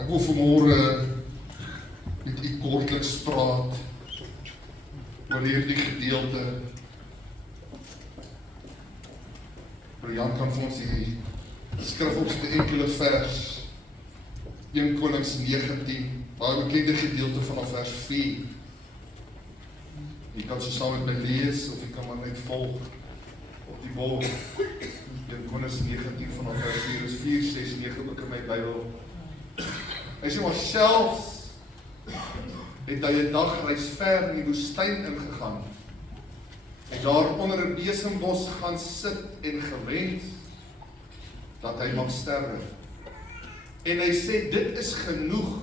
Ek wil vanmôre met u kortliks praat oor hierdie gedeelte. Brian kan vir ons die skrif op so 'n enkele vers, 1 Konings 19, baie bekende gedeelte vanaf vers 4. Jy kan so saam met my lees, of jy kan maar net volg op die bord. 1 Konings 19 vanaf vers 4 is 4, 6, 9 ook in my Bybel. Hy sê maar selfs het hy 'n dagreis ver in die woestyn ingegaan, en daar onder 'n besembos gaan sit en gewens dat hy mag sterwe. En hy sê, dit is genoeg,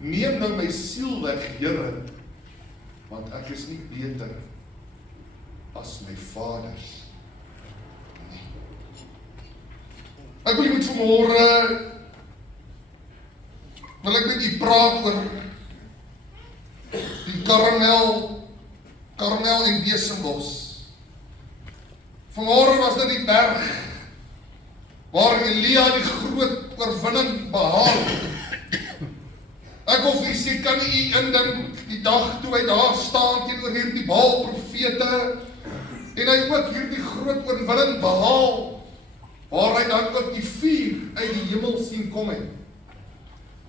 neem nou my siel weg, Here, want ek is nie beter as my vaders nie. Ek wil jy moet vanmôre wil ek met u praat oor die Karmel en besembos. Vanmôre was dit die berg waar Elia die groot oorwinning behaal. Ek wil vir u sê, kan u indink die dag toe hy daar staan teenoor hierdie Baal profete en hy ook hierdie groot oorwinning behaal, waar hy dan ook die vuur uit die hemel sien kom het.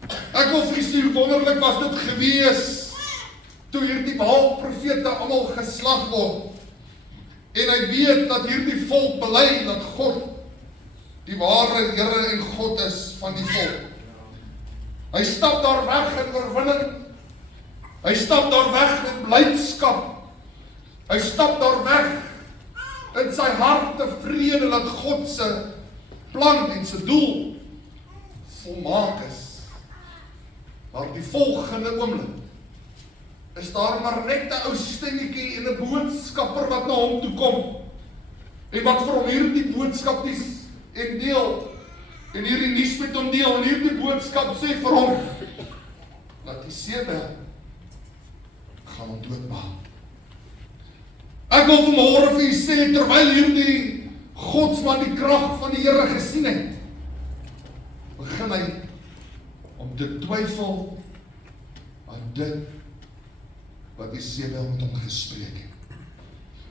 Ek wil vir u sê, hoe wonderlik was dit gewees toe hierdie Baal profete almal geslag word en hy weet dat hierdie volk bely dat God die ware Here en God is van die volk. Hy stap daar weg in oorwinning. Hy stap daar weg met blydskap. Hy stap daar weg in sy hart tevrede dat God se plan en sy doel volmaak is. Maar die volgende oomblik is daar maar net 'n ou stemmetjie en 'n boodskapper wat na hom toe kom en wat vir hom hierdie boodskap en deel en hierdie nuus met hom deel en hierdie boodskap sê vir hom dat die Sebel gaan hom doodmaak. Ek wil vanmôre vir u sê, terwyl hierdie godsman die krag van die Here gesien het, begin hy om te twyfel aan dit wat die Sebel met hom gespreek het.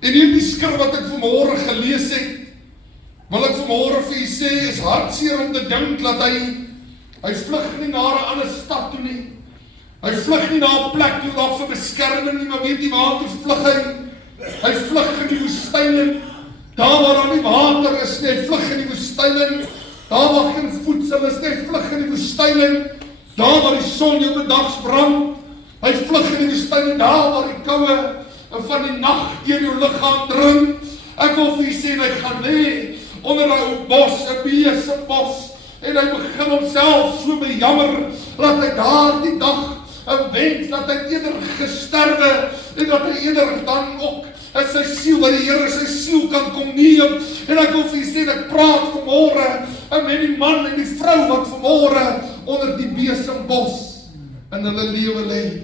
En hierdie skrif wat ek vanmôre gelees het, wil ek vanmôre vir u sê, is hartseer om te dink dat hy vlug nie na 'n ander stad toe nie. Hy vlug nie na 'n plek toe daar vir beskerming nie, maar weet jy waar toe vlug hy? Hy vlug in die woestyn, daar waar daar nie water is nie, hy vlug in die woestyn, daar waar geen voedsel is nie, hy vlug in die woestyn, daar waar die son jou bedags brand, hy vlug in die woestyn, daar waar die koue van die nag deur jou liggaam dring. Ek wil vir u sê, hy gaan lê onder 'n ou bos, 'n besembos, en hy begin homself so bejammer, dat hy daardie dag 'n wens dat hy eerder gesterwe, en dat hy eerder dan ook in sy siel, dat die Here sy siel kan kom neem. En ek wil vir u sê, ek praat vanmôre met die man en die vrou wat vanmôre onder die besembos in hulle lewe lê.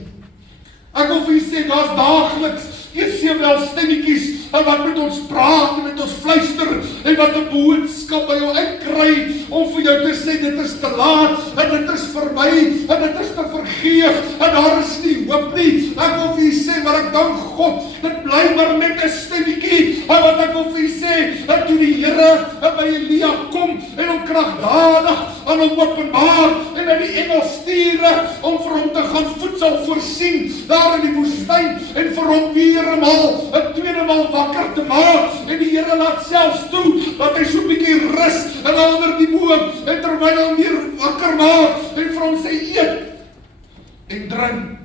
Ek wil vir u sê, daar's daagliks Sebel stemmetjies wat met ons praat en met ons fluister en wat 'n boodskap by jou uitkry om vir jou te sê, dit is te laat en dit is verby en dit is te vergeef en daar is nie hoop nie. Ek wil vir u sê, maar ek dank God, dit bly maar net 'n stemmetjie, wat ek wil vir u sê, dat toe die Here by Elia kom en hom kragdadig aan hom openbaar en die engel stuur om vir hom te gaan voedsel voorsien daar in die woestyn en vir hom weer 'n tweede maal wakker te maak, en die Here laat selfs toe dat hy so 'n bietjie rus en onder die boom en terwyl hom weer wakker maak en vir hom sê, eet en drink,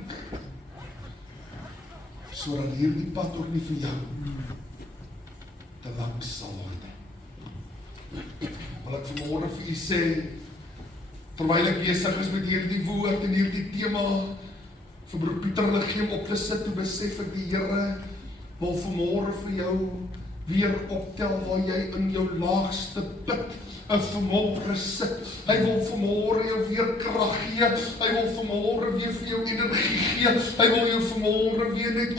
sodat hierdie pad ook nie vir jou te lank sal word. Wil ek vanmôre vir u sê, terwyl ek besig is met hierdie woord en hierdie tema vir broer Pieter Leggeem op te sit, toe besef ek die Here wil vanmôre vir jou weer optel waar jy in jou laagste put 'n vanmôre sit. Hy wil vanmôre jou weer krag gee. Hy wil vanmôre weer vir jou energie gee. Hy wil jou vanmôre weer net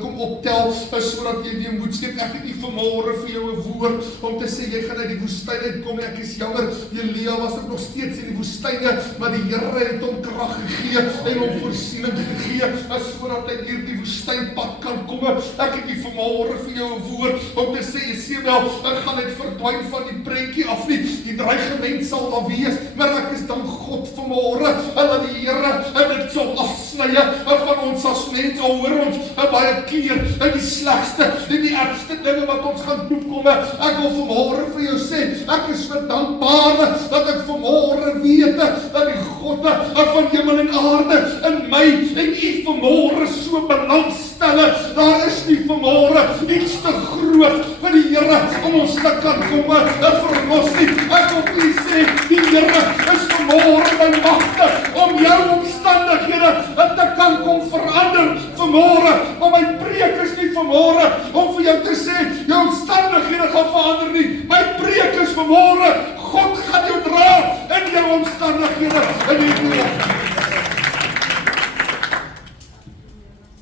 kom optel, sodat jy weer moed skep. Ek het nie vanmôre vir jou 'n woord om te sê, jy gaan uit die woestyn uitkom. Ek is jammer, Elia was ook nog steeds in die woestyne, maar die Here het hom krag gegee en hom voorsiening gegee, sodat hy hier die woestynpad kan kom. Ek het nie vanmôre vir jou 'n woord om te sê, Jesebel, ek gaan net verdwyn van die prentjie af nie. Die dreigement sal daar wees, maar ek is dan God vanmôre, en dat die Here dit sal afsny van ons as mens. Al hoor ons baie keer die slegste en die ergste dinge wat ons gaan toekom. Ek wil vanmôre vir jou sê, ek is dankbaar dat ek vanmôre weet dat die God van hemel en aarde in my en u vanmôre so belangstel. Daar is nie vanmôre iets te groot vir die Here om ons te kan kom verlos nie. Ek wil vir u sê, die Here is vanmôre by magte om jou omstandighede te kan kom verander vanmôre. Maar my preek is nie vanmôre om vir jou te sê, jou omstandighede gaan verander nie. My preek is vanmôre, God gaan jou dra in jou omstandighede in hierdie dag.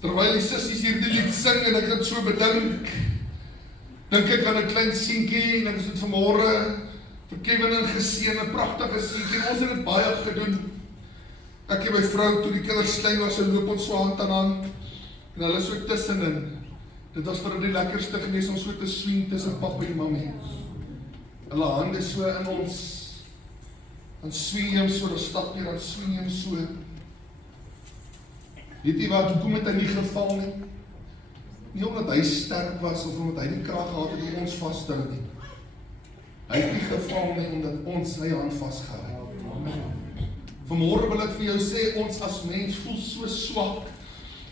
Terwyl die sissies hierdie lied sing en ek het so bedink ek aan 'n klein seentjie en ek het vanmôre vir Kevin en geseën, 'n pragtige seentjie. Ons het dit baie gedoen. Ek en my vrou, toe die kinders klein was, loop ons so hand aan hand en hulle so tussenin. Dit was vir hulle die lekkerste gewees om so te swing tussen papa en mamma. Hulle hande so in ons, dan swing jy hom so, dan stap jy, dan swing jy hom so. Weet jy wat, hoekom het hy nie geval nie? Nie omdat hy sterk was, of omdat hy die krag gehad het om ons vas te hou nie. Hy het nie geval nie, omdat ons sy hand vasgehou het. Vanmôre wil ek vir jou sê, ons as mens voel so swak.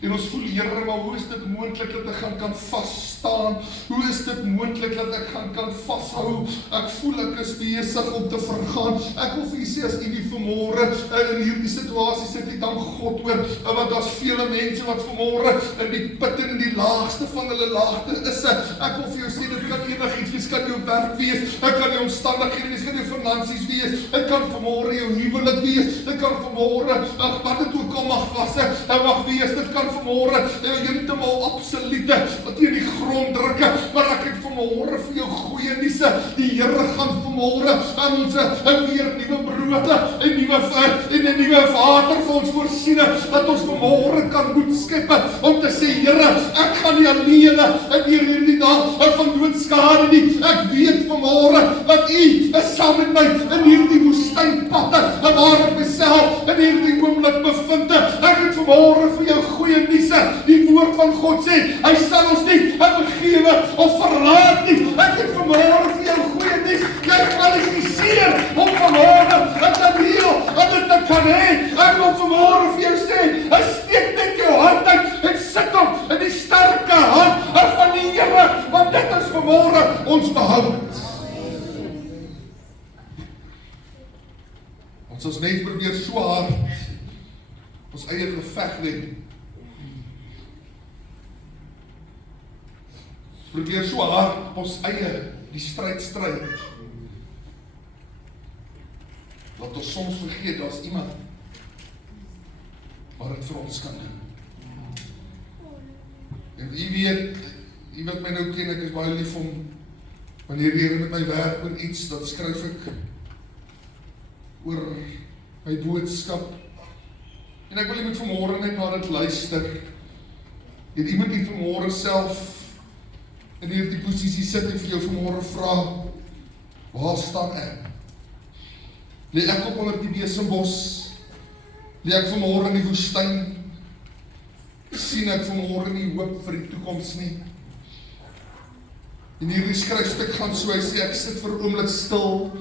En ons voel, Here, maar hoe is dit moontlik dat ek kan vasstaan? Hoe is dit moontlik dat ek kan vashou? Ek voel ek is besig om te vergaan. Ek wil vir u sê, as u nie vanmôre in hierdie situasie sit, nie dan God oor, want daar's vele mense wat vanmôre in die put en in die laagste van hulle laagte is. Ek wil vir jou sê, dit kan enigiets wees, kan jou werk wees, dit kan jou omstandighede wees, kan jou finansies wees, dit kan vanmôre jou huwelik wees, dit kan vanmôre, wat dit ook al mag wees, dit kan vanmôre heeltemal absolute wat teen die grond druk, maar ek het vanmôre vir jou goeie nuus. Die Here gaan vanmôre aan ons weer nuwe brood en nuwe water vir ons voorsien, dat ons vanmôre kan moed skep om te sê, Here, ek gaan nie alleen in hierdie dag van doodskade nie. Ek weet vanmôre dat u is saam met my in hierdie woestynpad waar ek myself in hierdie oomblik bevind. Ek het vanmôre vir jou goeie nuus. Die woord van God sê, hy sal ons nie begewe of verlaat nie. Ek het vanmôre vir jou goeie nuus. Jy kwalifiseer om vanmôre te deel en dit te kan hê. Ek wil vanmôre vir jou sê, steek net jou hand uit en sit hom in die sterke hand van die Here, want dit is vanmôre ons behoud. Ons as mens probeer so hard ons eie geveg wen. Probeer so hard ons eie die stryd stry, dat ons soms vergeet, daar's iemand wat dit vir ons kan doen. En u weet my nou ken, ek is baie lief om, wanneer die Here met my werk oor iets, dan skryf ek oor my boodskap. En ek wil jy moet vanmôre net na dit luister. Het iemand die vanmôre self in hierdie posisie sit en vir jou vanmôre vra, waar staan ek? Lê ek op onder die besembos? Lê ek vanmôre in die woestyn? Sien ek vanmôre nie hoop vir die toekoms nie? En hierdie skryfstuk gaan so, hy sê, ek sit vir 'n oomblik stil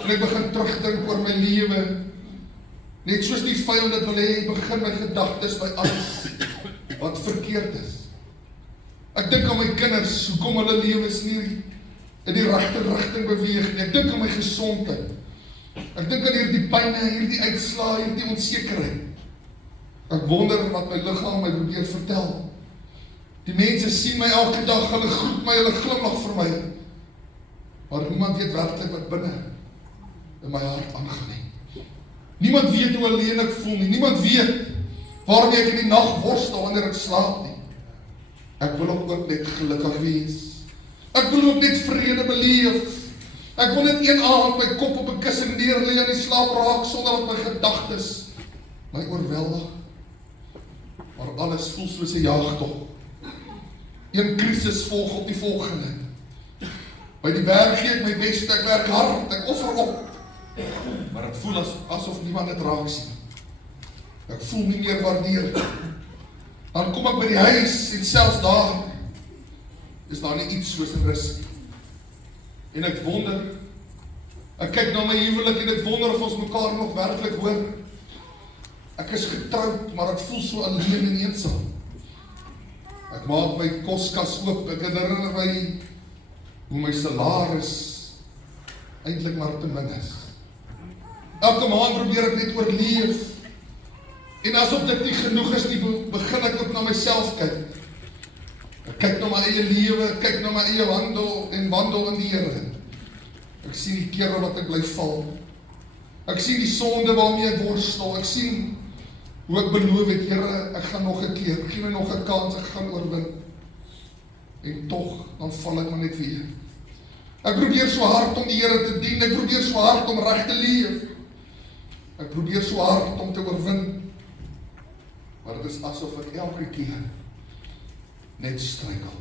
en ek begin terugdink oor my lewe. Net soos die vyand dit wil hê, begin my gedagtes by alles wat verkeerd is. Ek dink aan my kinders, hoekom hulle lewens nie in die regte rigting beweeg nie. Ek dink aan my gesondheid. Ek dink aan hierdie pyne, hierdie uitslae, hierdie onsekerheid. Ek wonder wat my liggaam my probeer vertel. Die mense sien my elke dag, hulle groet my, hulle glimlag vir my. Maar niemand weet werklik wat binne in my hart aangaan nie. Niemand weet hoe alleen ek voel nie. Niemand weet waarmee ek in die nag worstel wanneer ek slaap nie. Ek wil ook net gelukkig wees. Ek wil ook net vrede beleef. Ek wil net een aand my kop op 'n kussing neerlê en in slaap raak sonder dat my gedagtes my oorweldig. Maar alles voel soos 'n jaagtog. Een krisis volg op die volgende. By die werk gee ek my beste, ek werk hard, ek offer op. Maar dit voel asof niemand dit raak sien. Ek voel nie meer waardeer. Dan kom ek by die huis en selfs daar is daar nie iets soos 'n rus nie. En ek wonder, ek kyk na my huwelik en ek wonder of ons mekaar nog werklik hoor. Ek is getroud, maar ek voel so alleen en eensaam. Ek maak my koskas oop, ek herinner my hoe my salaris eintlik maar te min is. Elke maand probeer ek net oorleef. En asof dit nie genoeg is nie, begin ek ook na myself kyk. Ek kyk na my eie lewe, ek kyk na my eie wandel in die Here. Ek sien die kere wat ek bly val. Ek sien die sonde waarmee ek worstel. Ek sien hoe ek beloof het, Here, ek gaan nog 'n keer, gee my nog 'n kans, ek gaan oorwin. En tog, dan val ek maar net weer. Ek probeer so hard om die Here te dien, ek probeer so hard om reg te leef. Ek probeer so hard om te oorwin. Maar dit is asof ek elke keer net struikel.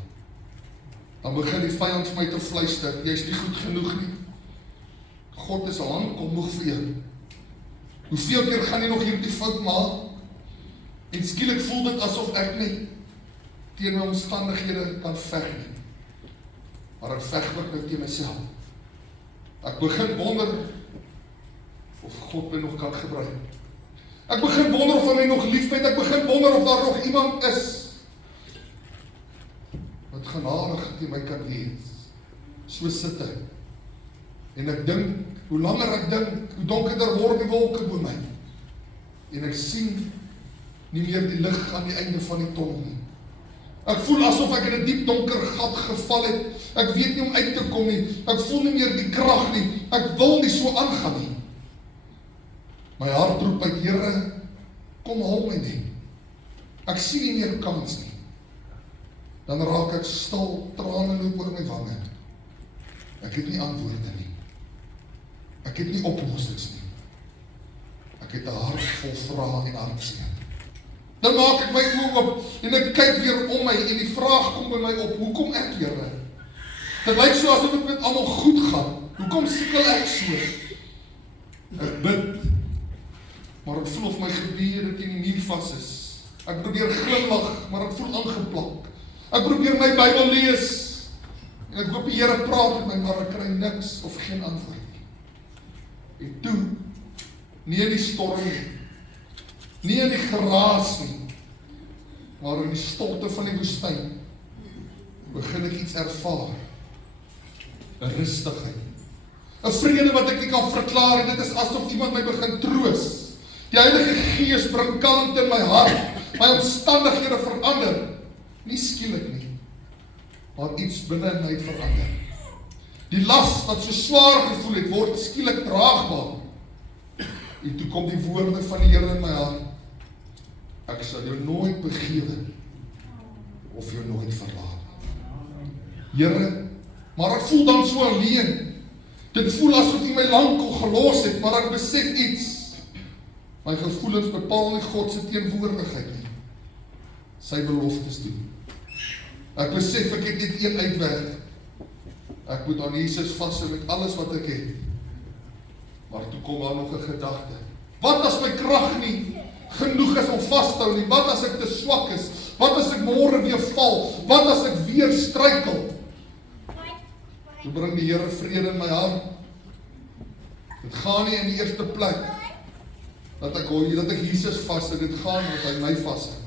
Dan begin die vyand vir my te fluister, jy is nie goed genoeg nie. God is handkom vir jou. Hoeveel keer gaan jy nog hierdie fout maak? En skielik voel dit asof ek nie teen my omstandighede kan veg nie. Maar ek veg ook nou teen myself. Ek begin wonder of God my nog kan gebruik. Ek begin wonder of hy my nog liefhet. Ek begin wonder of daar nog iemand is wat genadig teen my kan wees. So sit ek. En ek dink, hoe langer ek dink, hoe donkerder word die wolke bo my. En ek sien nie meer die lig aan die einde van die tonnel nie. Ek voel asof ek in 'n diep donker gat geval het. Ek weet nie om uit te kom nie. Ek voel nie meer die krag nie. Ek wil nie so aangaan nie. My hart roep uit, Here, kom haal my net. Ek sien nie meer kans nie. Dan raak ek stil, trane loop oor my wange. Ek het nie antwoorde nie. Ek het nie oplossings nie. Ek het 'n hart vol vrae en hartseer. Dan maak ek my oë oop en ek kyk weer om my en die vraag kom by my op, hoekom ek, Here? Dit lyk so asof dit met almal goed gaan. Hoekom sukkel ek so? Ek bid, maar ek voel of my gebede teen die muur vas is. Ek probeer glimlag, maar ek voel aangeplak. Ek probeer my Bybel lees en ek hoop die Here praat met my, maar ek kry niks of geen antwoord nie. En toe, nie in die storm nie, nie in die geraas nie, maar in die stilte van die woestyn, begin ek iets ervaar. 'n rustigheid. 'n vrede wat ek nie kan verklaar en dit is asof iemand my begin troos. Die Heilige Gees bring kalmte in my hart. My omstandighede verander. Nie skielik nie, maar iets binne in my verander. Die las wat so swaar gevoel het, word skielik draagbaar. En toe kom die woorde van die Here in my hart. Ek sal jou nooit begewe of jou nooit verlaat. Here, maar ek voel dan so alleen. Dit voel asof hy my lankal gelos het, maar ek besef iets. My gevoelens bepaal nie God se teenwoordigheid nie. Sy beloftes doen. Ek besef ek het net een uitweg. Ek moet aan Jesus vashou met alles wat ek het. Maar toe kom daar nog 'n gedagte. Wat as my krag nie genoeg is om vas te hou nie? Wat as ek te swak is? Wat as ek môre weer val? Wat as ek weer struikel? Toe bring die Here vrede in my hart. Dit gaan nie in die eerste plek dat ek Jesus vashou, dit gaan dat hy my vashou.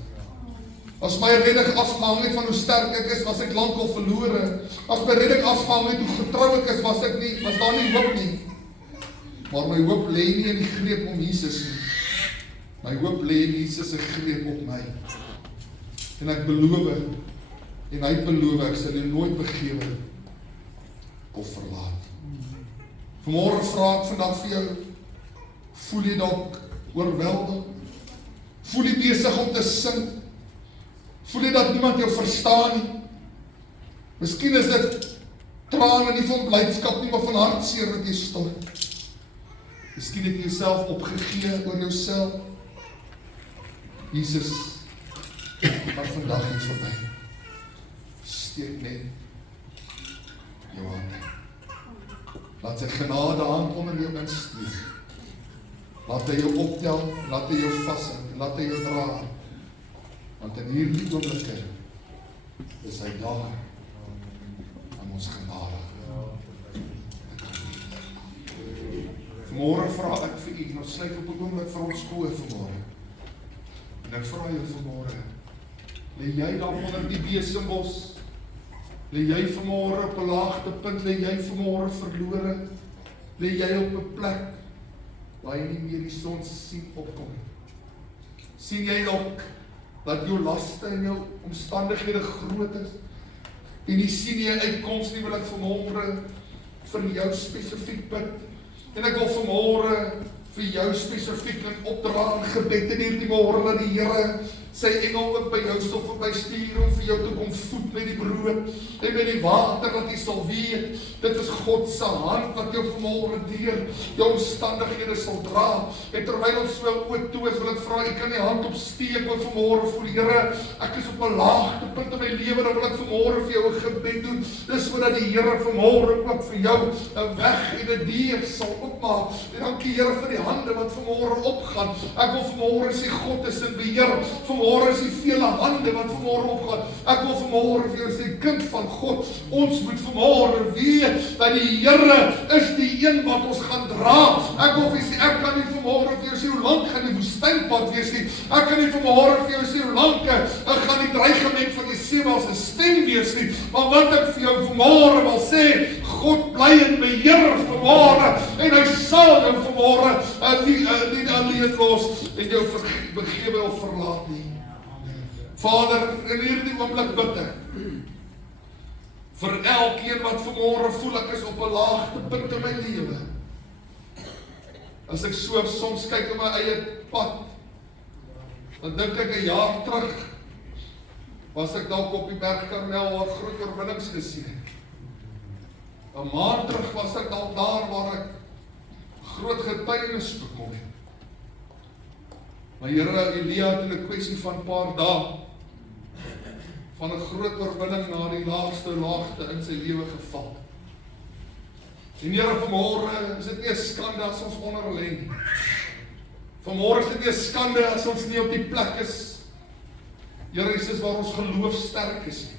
As my redding afhang het van hoe sterk ek is, was ek lankal verlore. As my redding afhang het hoe getrou ek is, was daar nie hoop nie. Maar my hoop lê nie in die greep om Jesus nie. My hoop lê in Jesus se greep op my. En ek beloof, en hy beloof, ek sal jou nooit begewe of verlaat. Vanmôre vra ek vandag vir jou, voel jy dalk oorweldig? Voel jy besig om te sing? Voel jy dat niemand jou verstaan nie? Miskien is dit trane nie van blydskap nie, maar van hartseer wat jy stort. Miskien het jy jouself opgegee oor jouself. Jesus, maar vandag iets verby. Steek net jou hand. Laat sy genade hand onder jou insteek. Laat hy jou optel, laat hy jou vashou, laat hy jou dra. Want in hierdie oomblikke is hy daar aan ons genade. Vanmôre vra ek vir u, ons sluit op 'n oomblik vir ons oë vanmôre. En ek vra jou vanmôre, lê jy dan onder die besembos? Lê jy vanmôre op 'n laagtepunt? Lê jy vanmôre verlore? Lê jy op 'n plek waar jy nie meer die son sien opkom? Sien jy dalk dat jou laste en jou omstandighede groot is? En jy sien jy uitkoms nie, wil ek vanmôre vir jou spesifiek bid. En ek wil vanmôre vir jou spesifiek in opdra en gebed in hierdie môre dat die Here sy engel ook by jou sal verby stuur om vir jou te kom voed met die brood en met die water, dat jy sal weet, dit is God se hand wat jou vanmôre deur jou omstandighede sal dra. En terwyl ons so oop toe is, wil ek vra, ek kan die hand opsteek wat vanmôre voor die Here, ek is op 'n laagtepunt in my lewe, dan wil ek vanmôre vir jou 'n gebed doen, dis sodat die Here vanmôre ook vir jou 'n weg en 'n deur sal oopmaak. En dankie Here vir die hande wat vanmôre opgaan. Ek wil vanmôre sê God is in beheer. Vanmôre is die vele hande wat vanmôre opgaan. Ek wil vanmôre vir jou sê, kind van God, ons moet vanmôre weet dat die Here is die een wat ons gaan dra. Ek wil vir jou sê, ek kan nie vanmôre vir jou sê hoe lank gaan die woestynpad wees nie. Ek kan nie vanmôre vir jou sê hoe lank gaan die dreigement van die Sebel se stem wees nie. Maar wat ek vir jou vanmôre wil sê, God bly in beheer vanmôre en hy sal jou vanmôre nie alleen los en jou begewe of verlaat nie. Vader, in hierdie oomblik bid ek vir elkeen wat vanmôre voel ek is op 'n laagtepunt in my lewe. As ek so soms kyk op my eie pad, dan dink ek 'n jaar terug was ek dalk op die berg Karmel waar groot oorwinnings gesien het. 'n maand terug was ek dalk daar waar ek groot getuienis bekom het. Maar Here, Elia het in 'n kwessie van 'n paar dae van 'n groot oorwinning na die laagste laagte in sy lewe geval. En Here, vanmôre is dit nie 'n skande as ons onder lê nie. Vanmôre is dit nie 'n skande as ons nie op die plek is, Here Jesus, waar ons geloof sterk is nie.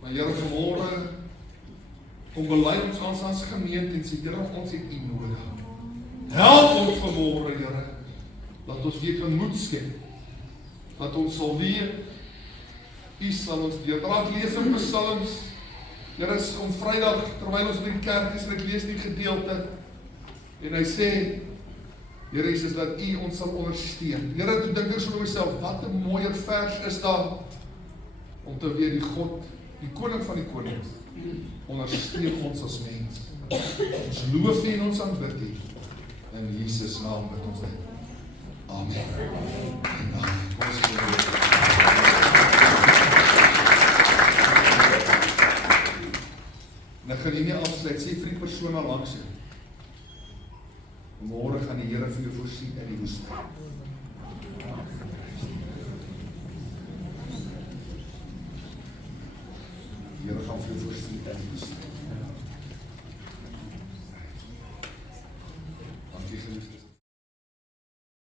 Maar Here, vanmôre kom bely ons aan as gemeente en sê, Here, ons het U nodig. Help ons vanmôre, Here, dat ons weer kan moed skep, dat ons sal weet, U sal ons deurdra. Ek lees in Psalms, Here, is om Vrydag, terwyl ons in die kerk is, en ek lees die gedeelte, en hy sê, Here Jesus, dat U ons sal ondersteun. Here, toe dink ek so by myself, wat 'n mooier vers is daar, om te weet die God, die koning van die konings, ondersteun ons as mens. Ons loof U en ons aanbid U. In Jesus naam bid ons dit. Amen. Amen. Kom ons bid. En ek gaan hier nie afsluit, sê vir die persoon al langs jou. Môre gaan die Here vir jou voorsien in die woestyn. Die Here gaan vir jou voorsien in die woestyn. Dankie geliefdes.